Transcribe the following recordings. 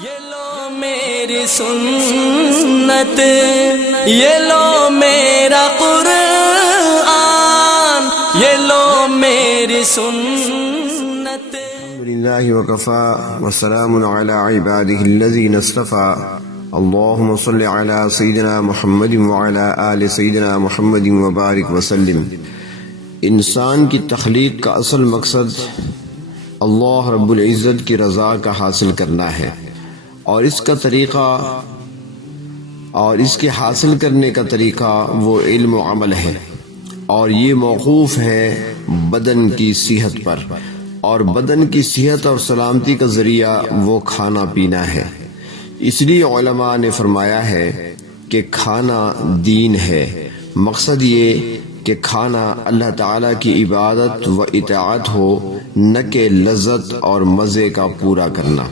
یہ لو میری سنت، یہ لو میرا قرآن، یہ لو میری سنت۔ الحمدللہ وکفا وسلام علی عبادہ الذین اصطفى، اللہم صل علی سیدنا محمد وعلی آل سیدنا محمد وبارک وسلم۔ انسان کی تخلیق کا اصل مقصد اللہ رب العزت کی رضا کا حاصل کرنا ہے، اور اس کا طریقہ اور اس کے حاصل کرنے کا طریقہ وہ علم و عمل ہے، اور یہ موقوف ہے بدن کی صحت پر، اور بدن کی صحت اور سلامتی کا ذریعہ وہ کھانا پینا ہے۔ اس لیے علماء نے فرمایا ہے کہ کھانا دین ہے۔ مقصد یہ کہ کھانا اللہ تعالیٰ کی عبادت و اطاعت ہو، نہ کہ لذت اور مزے کا پورا کرنا۔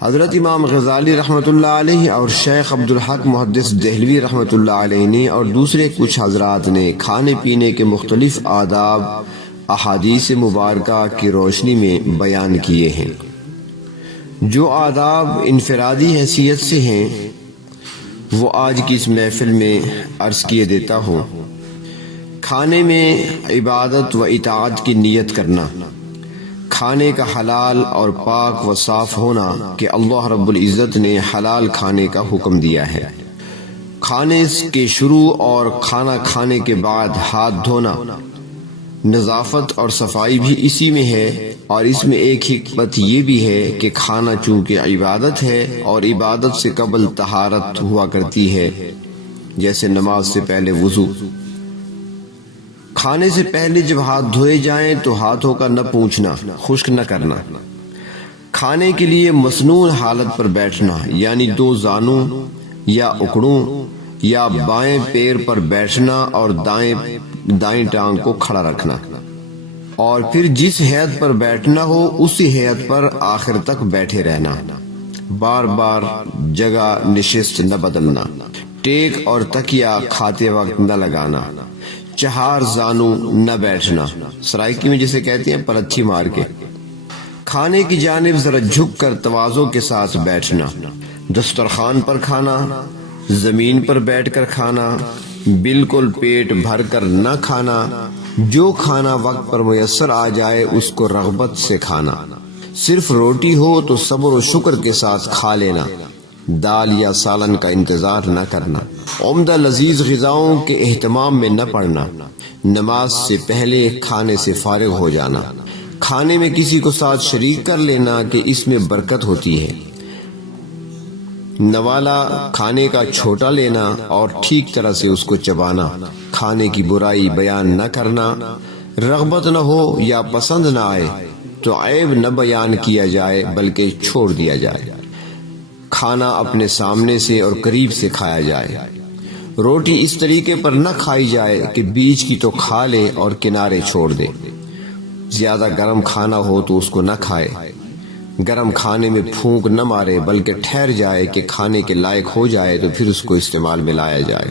حضرت امام غزالی رحمۃ اللہ علیہ اور شیخ عبدالحق محدث دہلوی رحمۃ اللہ علیہ نے اور دوسرے کچھ حضرات نے کھانے پینے کے مختلف آداب احادیث مبارکہ کی روشنی میں بیان کیے ہیں۔ جو آداب انفرادی حیثیت سے ہیں وہ آج کی اس محفل میں عرض کیے دیتا ہوں۔ کھانے میں عبادت و اطاعت کی نیت کرنا، کھانے کا حلال اور پاک و صاف ہونا کہ اللہ رب العزت نے حلال کھانے کا حکم دیا ہے۔ کھانے کے شروع اور کھانا کھانے کے بعد ہاتھ دھونا، نظافت اور صفائی بھی اسی میں ہے، اور اس میں ایک حکمت یہ بھی ہے کہ کھانا چونکہ عبادت ہے اور عبادت سے قبل طہارت ہوا کرتی ہے، جیسے نماز سے پہلے وضو۔ کھانے سے پہلے جب ہاتھ دھوئے جائیں تو ہاتھوں کا نہ پونچھنا، خشک نہ کرنا۔ کھانے کے لیے مسنون حالت پر بیٹھنا، یعنی دو زانوں یا اکڑوں یا بائیں پیر پر بیٹھنا اور دائیں ٹانگ کو کھڑا رکھنا، اور پھر جس ہیئت پر بیٹھنا ہو اسی ہیئت پر آخر تک بیٹھے رہنا، بار بار جگہ نشست نہ بدلنا، ٹیک اور تکیہ کھاتے وقت نہ لگانا، چہار زانو نہ بیٹھنا، سرائکی میں جسے کہتے ہیں پلتھی مار کے، کھانے کی جانب ذرا جھک کر تواضع کے ساتھ بیٹھنا، دسترخوان پر کھانا، زمین پر بیٹھ کر کھانا، بالکل پیٹ بھر کر نہ کھانا، جو کھانا وقت پر میسر آ جائے اس کو رغبت سے کھانا، صرف روٹی ہو تو صبر و شکر کے ساتھ کھا لینا، دال یا سالن کا انتظار نہ کرنا، عمدہ لذیذ غذاؤں کے اہتمام میں نہ پڑنا، نماز سے پہلے کھانے سے فارغ ہو جانا، کھانے میں کسی کو ساتھ شریک کر لینا کہ اس میں برکت ہوتی ہے، نوالا کھانے کا چھوٹا لینا اور ٹھیک طرح سے اس کو چبانا، کھانے کی برائی بیان نہ کرنا، رغبت نہ ہو یا پسند نہ آئے تو عیب نہ بیان کیا جائے بلکہ چھوڑ دیا جائے، کھانا اپنے سامنے سے اور قریب سے کھایا جائے، روٹی اس طریقے پر نہ کھائی جائے کہ بیچ کی تو کھا لے اور کنارے چھوڑ دے، زیادہ گرم کھانا ہو تو اس کو نہ کھائے، گرم کھانے میں پھونک نہ مارے بلکہ ٹھہر جائے کہ کھانے کے لائق ہو جائے تو پھر اس کو استعمال میں لایا جائے،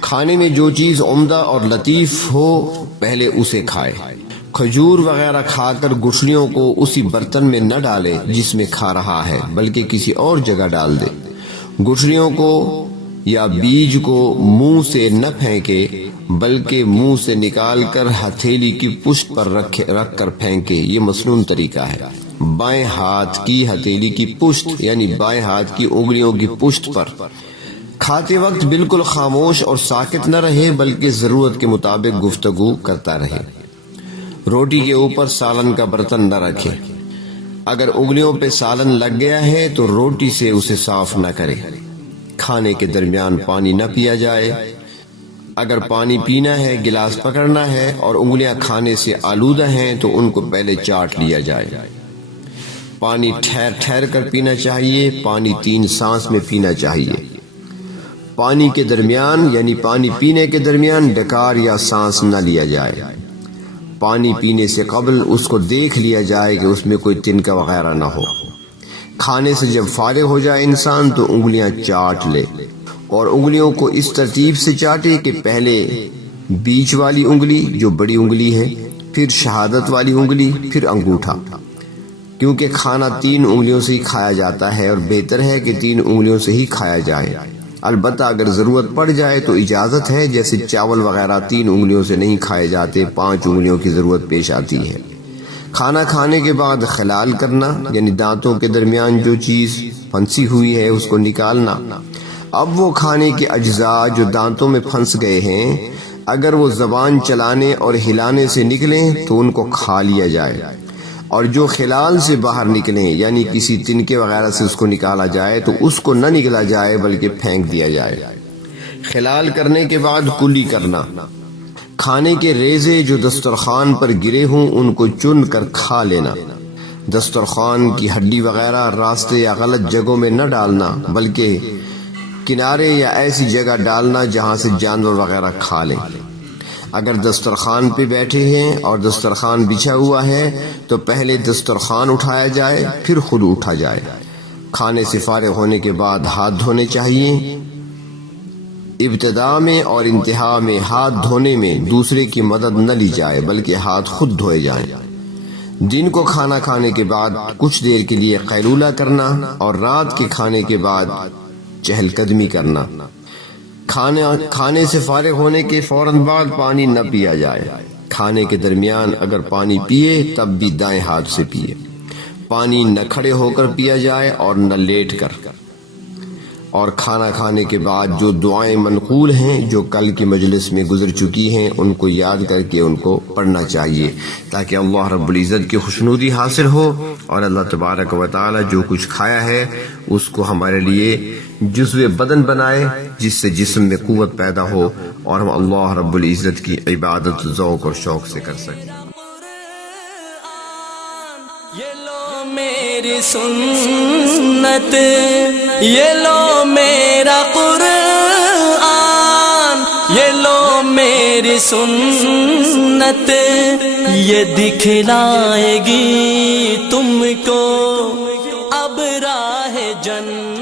کھانے میں جو چیز عمدہ اور لطیف ہو پہلے اسے کھائے، کھجور وغیرہ کھا کر گٹھلیوں کو اسی برتن میں نہ ڈالے جس میں کھا رہا ہے بلکہ کسی اور جگہ ڈال دے، گٹھلیوں کو یا بیج کو منہ سے نہ پھینکے بلکہ منہ سے نکال کر ہتھیلی کی پشت پر رکھ کر پھینکے، یہ مسنون طریقہ ہے۔ بائیں ہاتھ کی ہتھیلی کی پشت یعنی بائیں ہاتھ کی انگلیوں کی پشت پر کھاتے وقت بالکل خاموش اور ساکت نہ رہے بلکہ ضرورت کے مطابق گفتگو کرتا رہے، روٹی کے اوپر سالن کا برتن نہ رکھے، اگر انگلیوں پہ سالن لگ گیا ہے تو روٹی سے اسے صاف نہ کرے، کھانے کے درمیان پانی نہ پیا جائے، اگر پانی پینا ہے گلاس پکڑنا ہے اور انگلیاں کھانے سے آلودہ ہیں تو ان کو پہلے چاٹ لیا جائے، پانی ٹھہر ٹھہر کر پینا چاہیے، پانی 3 سانس میں پینا چاہیے، پانی کے درمیان یعنی پانی پینے کے درمیان ڈکار یا سانس نہ لیا جائے، پانی پینے سے قبل اس کو دیکھ لیا جائے کہ اس میں کوئی تنکا وغیرہ نہ ہو، کھانے سے جب فارغ ہو جائے انسان تو انگلیاں چاٹ لے، اور انگلیوں کو اس ترتیب سے چاٹے کہ پہلے بیچ والی انگلی جو بڑی انگلی ہے پھر شہادت والی انگلی، پھر انگوٹھا، کیونکہ کھانا 3 انگلیوں سے ہی کھایا جاتا ہے اور بہتر ہے کہ 3 انگلیوں سے ہی کھایا جائے۔ البتہ اگر ضرورت پڑ جائے تو اجازت ہے، جیسے چاول وغیرہ 3 انگلیوں سے نہیں کھائے جاتے، 5 انگلیوں کی ضرورت پیش آتی ہے۔ کھانا کھانے کے بعد خلال کرنا، یعنی دانتوں کے درمیان جو چیز پھنسی ہوئی ہے اس کو نکالنا۔ اب وہ کھانے کے اجزاء جو دانتوں میں پھنس گئے ہیں، اگر وہ زبان چلانے اور ہلانے سے نکلیں تو ان کو کھا لیا جائے، اور جو خلال سے باہر نکلیں یعنی کسی تنکے وغیرہ سے اس کو نکالا جائے تو اس کو نہ نکلا جائے بلکہ پھینک دیا جائے۔ خلال کرنے کے بعد کلی کرنا، کھانے کے ریزے جو دسترخوان پر گرے ہوں ان کو چن کر کھا لینا۔ دسترخوان کی ہڈی وغیرہ راستے یا غلط جگہوں میں نہ ڈالنا، بلکہ کنارے یا ایسی جگہ ڈالنا جہاں سے جانور وغیرہ کھا لیں۔ اگر دسترخوان پہ بیٹھے ہیں اور دسترخوان بچھا ہوا ہے تو پہلے دسترخوان اٹھایا جائے پھر خود اٹھا جائے۔ کھانے سے فارغ ہونے کے بعد ہاتھ دھونے چاہیے۔ ابتدا میں اور انتہا میں ہاتھ دھونے میں دوسرے کی مدد نہ لی جائے بلکہ ہاتھ خود دھوئے جائیں۔ دن کو کھانا کھانے کے بعد کچھ دیر کے لیے قیلولہ کرنا اور رات کے کھانے کے بعد چہل قدمی کرنا۔ کھانے سے فارغ ہونے کے فوراً بعد پانی نہ پیا جائے۔ کھانے کے درمیان اگر پانی پیے تب بھی دائیں ہاتھ سے پیے۔ پانی نہ کھڑے ہو کر پیا جائے اور نہ لیٹ کر۔ اور کھانا کھانے کے بعد جو دعائیں منقول ہیں جو کل کی مجلس میں گزر چکی ہیں ان کو یاد کر کے ان کو پڑھنا چاہیے تاکہ اللہ رب العزت کی خوشنودی حاصل ہو، اور اللہ تبارک و تعالی جو کچھ کھایا ہے اس کو ہمارے لیے جزو بدن بنائے جس سے جسم میں قوت پیدا ہو اور ہم اللہ رب العزت کی عبادت ذوق اور شوق سے کر سکیں۔ یہ لو میری سنت، یہ لو میرا قرآن، یہ لو میری سنت، یہ دکھلائے گی تم کو اب راہ جنت۔